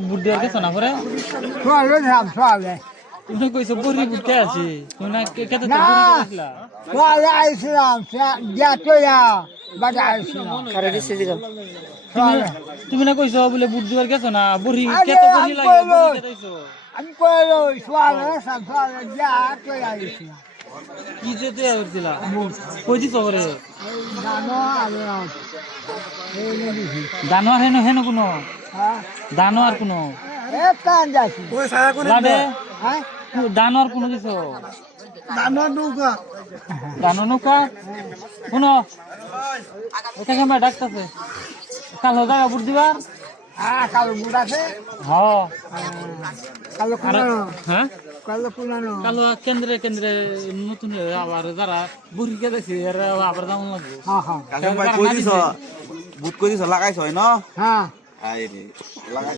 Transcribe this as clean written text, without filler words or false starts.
বুট দেওয়ার গেছো না পরে তুমি কইছো বড়ি বুট কে আছে তুমি না কেতে তো বড়ি কইছিলা তুমি না কইছো বলে বুট দেওয়ার গেছো না বড়ি কেতে বড়ি লাগে বড়ি কেতাইছো আমি কইলো সোয়ালে সামসালে যা কই আইছি কি যে দেয়া হইছিলা কই দিছো পরে জানো আলো এই নেদি দানো আর হেন কোনো হ্যাঁ দানো আর কোনো এ কান যাছি ওই ছায়া কোনে লাডে হ্যাঁ দানো আর কোনো দিছো দানো নৌকা দানো নৌকা শুনো এটা কেমন ডাকতেছে কালো জায়গা বুট দিবার কালো বুট আছে হ্যাঁ কালো কুনানো হ্যাঁ কালো কুনানো কালো কেন্দ্রে কেন্দ্রে নতুন আবার যারা বুড়ি গেছে এরা আবার দাম লাগবে হ্যাঁ হ্যাঁ কাজম ভাই কই দিছ বুট কই দিছ লাগাইছ হয় না হ্যাঁ আই রে লাগাই